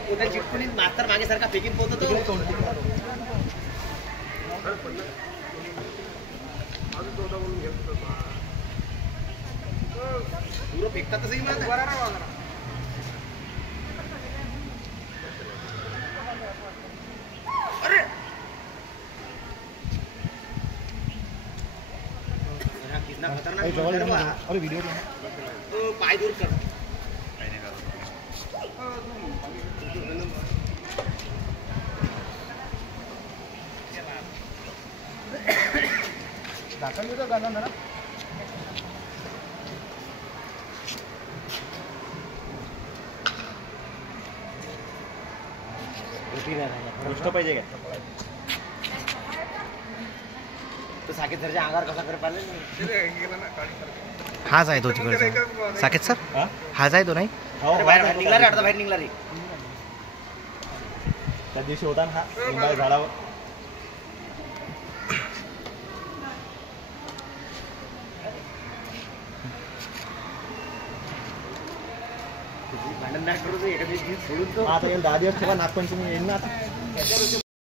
पोत्या चिटकुनी मास्तर मागे सारखा फेकीन पोत तो पूरा फेकता तसंही मला अरे कितना खतरनाक अरे वीडियो तो पाय दूर कर दाखल होता गाना ना गोष्ट पाहिजे का तो साकेत सरच्या अंगावर कसा कर पाहिजे हाच आहे तो तिकडचा साकेत सर हाच आहे तो नाही बाहेर निघला रे बाहेर निघला रे त्या दिवशी होता ना हा झाडावर भांडण नाही करू एका दिवशी सोडून तो आता 10 दिवस ठेवा नागपंचमी येईल ना